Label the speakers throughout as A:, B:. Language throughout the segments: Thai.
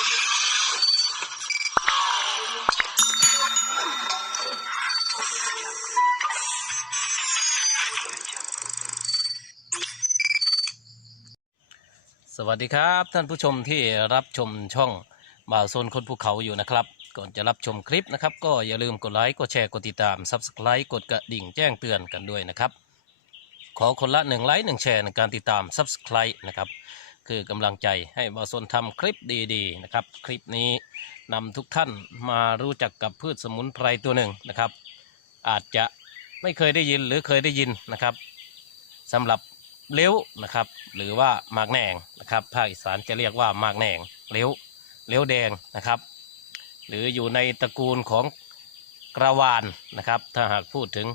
A: สวัสดีครับท่านผู้ชมที่รับชมช่องบ่าวโซนคนภูเขาอยู่นะครับ ก่อนจะรับชมคลิปนะครับ ก็อย่าลืมกดไลค์กดแชร์กดติดตาม Subscribe กดกระดิ่งแจ้งเตือนกันด้วยนะครับ ขอคนละหนึ่งไลค์หนึ่งแชร์ในการติดตาม Subscribe นะครับ คือกำลังใจให้บ่าวโซนทำคลิปดีๆนะครับ คลิปนี้นำทุกท่านมารู้จักกับพืชสมุนไพรตัวหนึ่งนะครับ อาจจะไม่เคยได้ยินหรือเคยได้ยินนะครับสำหรับเลี้ยวนะครับ หรือว่าหมากแหนงนะครับภาคอีสานจะเรียกว่าหมากแหนงเลี้ยวเลี้ยวแดงนะครับ หรืออยู่ในตระกูลของกระวานนะครับ ถ้าหากพูดถึง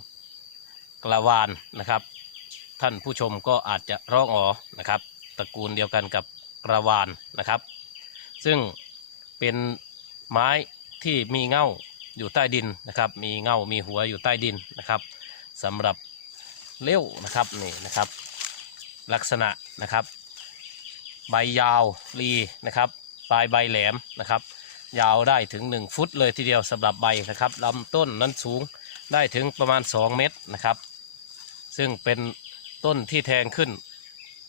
A: กระวานนะครับ ท่านผู้ชมก็อาจจะร้องอ๋อนะครับ ตระกูลเดียวกันกับกระวานนะครับ ซึ่งเป็นไม้ที่มีเง่าอยู่ใต้ดินนะครับ มีเง่ามีหัวอยู่ใต้ดินนะครับสำหรับเลี้ยวนะครับนี่นะครับ ลักษณะนะครับ ใบยาวรีนะครับ ปลายใบแหลมนะครับ ยาวได้ถึง 1 ฟุตเลยทีเดียวสำหรับใบนะครับลำต้นนั้นสูงได้ถึงประมาณ 2 เมตรนะครับ ซึ่งเป็นต้นที่แทงขึ้น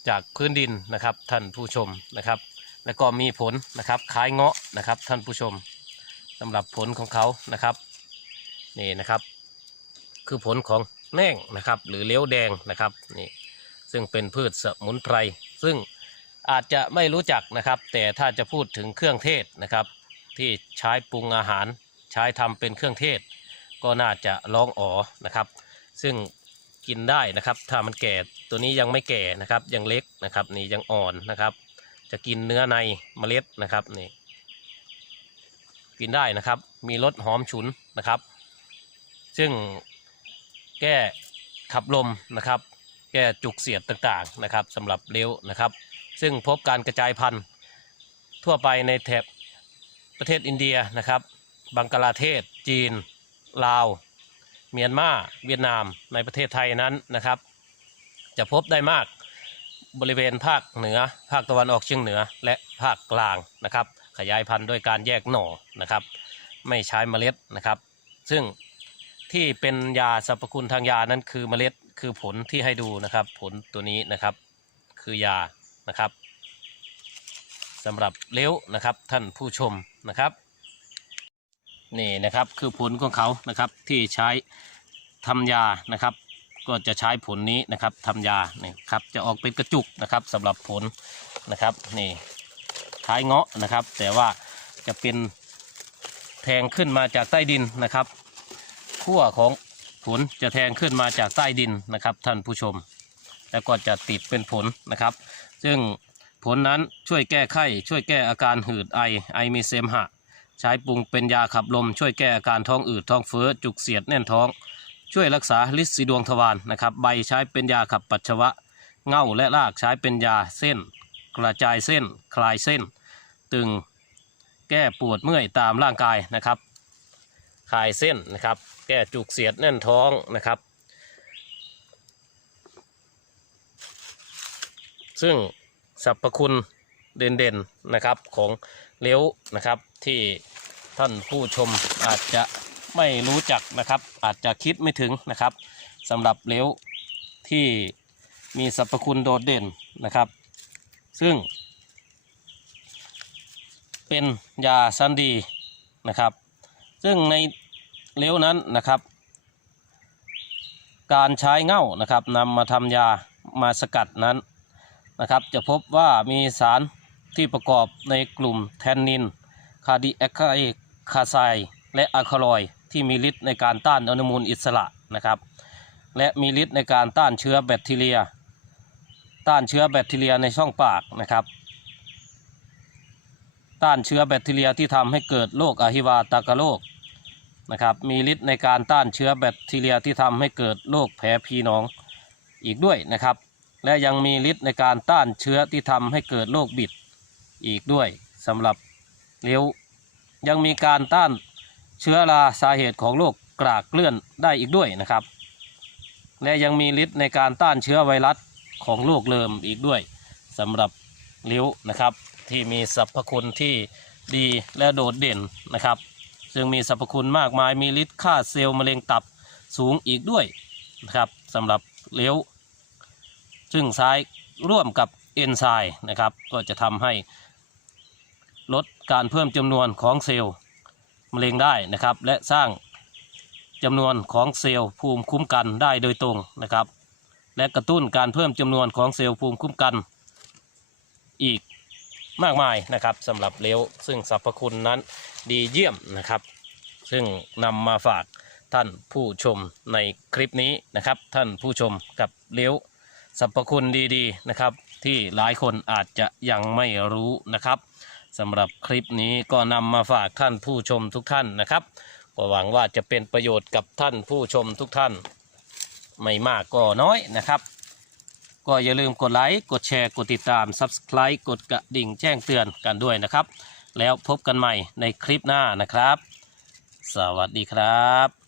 A: จากพื้นดินนะครับท่านผู้ชมนะครับ แล้วก็มีผลนะครับคล้ายเงาะนะครับ ท่านผู้ชมสำหรับผลของเขานะครับนี่นะครับ คือผลของแหน่งนะครับ หรือเลี้ยวแดงนะครับนี่ซึ่งเป็นพืชสมุนไพรซึ่งอาจจะไม่รู้จักนะครับ แต่ถ้าจะพูดถึงเครื่องเทศนะครับ ที่ใช้ปรุงอาหาร ใช้ทำเป็นเครื่องเทศ ก็น่าจะร้องอ๋อนะครับ ซึ่ง กินได้นะครับ ถ้ามันแก่ตัวนี้ยังไม่แก่นะครับ ยังเล็กนะครับนี่ยังอ่อนนะครับ จะกินเนื้อในเมล็ดนะครับนี่กินได้นะครับ มีรสหอมฉุนนะครับ ซึ่งแก้ขับลมนะครับ แก้จุกเสียดต่างๆนะครับสำหรับเลี้ยวนะครับ ซึ่งพบการกระจายพันธุ์ทั่วไปในแถบประเทศอินเดียนะครับ บังกลาเทศ จีน ลาว เมียนมาเวียดนามในประเทศไทยนั้นนะครับ จะพบได้มากบริเวณภาคเหนือ ภาคตะวันออกเฉียงเหนือและภาคกลางนะครับ ขยายพันธุ์โดยการแยกหน่อนะครับ ไม่ใช้เมล็ดนะครับ ซึ่งที่เป็นยาสรรพคุณทางยานั้นคือเมล็ดคือผลที่ให้ดูนะครับ ผลตัวนี้นะครับคือยานะครับสำหรับเลี้ยวนะครับท่านผู้ชมนะครับ นี่นะครับคือผลของเขานะครับที่ใช้ทำยานะครับ ก็จะใช้ผลนี้นะครับทำยานี่ครับจะออกเป็นกระจุกนะครับสำหรับผลนะครับนี่คล้ายเงาะนะครับ แต่ว่าจะเป็นแทงขึ้นมาจากใต้ดินนะครับขั้วของผลจะแทงขึ้นมาจากใต้ดินนะครับ ท่านผู้ชม แล้วก็จะติดเป็นผลนะครับ ซึ่งผลนั้นช่วยแก้ไข้ช่วยแก้อาการหืดไอไอมีเสมหะ ใช้ปรุงเป็นยาขับลม ช่วยแก้อาการท้องอืดท้องเฟ้อจุกเสียดแน่นท้อง ช่วยรักษาลิสีดวงทวารนะครับ ใบใช้เป็นยาขับปัสสาวะ เง่าและรากใช้เป็นยาเส้น กระจายเส้น คลายเส้น ตึงแก้ปวดเมื่อยตามร่างกายนะครับคลายเส้นนะครับ แก้จุกเสียดแน่นท้องนะครับ ซึ่งสรรพคุณ เด่นๆนะครับของเลี้ยวนะครับที่ท่านผู้ชมอาจจะไม่รู้จักนะครับ อาจจะคิดไม่ถึงนะครับสำหรับเลี้ยวที่มีสรรพคุณโดดเด่นนะครับ ซึ่ง เป็นยาซันดีนะครับ ซึ่งในเลี้ยวนั้นนะครับ การใช้เง่านะครับนำมาทำยามาสกัดนั้นนะครับ จะพบว่ามีสาร ที่ประกอบในกลุ่มแทนนิน คาร์ดิแอคไอคาไซและอะคาลอยที่มีฤทธิ์ในการต้านอนุมูลอิสระนะครับ และมีฤทธิ์ในการต้านเชื้อแบคทีเรีย ต้านเชื้อแบคทีเรียในช่องปากนะครับ ต้านเชื้อแบคทีเรียที่ทำให้เกิดโรคอะฮิวาตากโรคนะครับมีฤทธิ์ในการต้านเชื้อแบคทีเรียที่ทำให้เกิดโรคแผลพีหนองอีกด้วยนะครับ และยังมีฤทธิ์ในการต้านเชื้อที่ทำให้เกิดโรคบิด อีกด้วยสำหรับเลี้ยวยังมีการต้านเชื้อราสาเหตุของโรคกรากเลื่อนได้อีกด้วยนะครับ และยังมีฤทธิ์ในการต้านเชื้อไวรัสของโรคเริมอีกด้วยสำหรับเลิ้ยวนะครับ ที่มีสรรพคุณที่ดีและโดดเด่นนะครับ ซึ่งมีสรรพคุณมากมายมีฤทธิ์ฆ่าเซลล์มะเร็งตับสูงอีกด้วยนะครับสำหรับเลี้ยวซึ่งใช้ร่วมกับเอนไซม์นะครับ ก็จะทำให้ ลดการเพิ่มจำนวนของเซลล์มะเร็งได้นะครับ และสร้างจำนวนของเซลล์ภูมิคุ้มกันได้โดยตรงนะครับ และกระตุ้นการเพิ่มจำนวนของเซลล์ภูมิคุ้มกัน อีกมากมายนะครับสำหรับเลี้ยวซึ่งสรรพคุณนั้นดีเยี่ยมนะครับ ซึ่งนำมาฝากท่านผู้ชมในคลิปนี้นะครับ ท่านผู้ชมกับเลี้ยวสรรพคุณดีๆนะครับ ที่หลายคนอาจจะยังไม่รู้นะครับ สำหรับคลิปนี้ก็นำมาฝากท่านผู้ชมทุกท่านนะครับ ก็หวังว่าจะเป็นประโยชน์กับท่านผู้ชมทุกท่าน ไม่มากก็น้อยนะครับ ก็อย่าลืมกดไลค์ กดแชร์ กดติดตาม Subscribe กดกระดิ่งแจ้งเตือนกันด้วยนะครับ แล้วพบกันใหม่ในคลิปหน้านะครับ สวัสดีครับ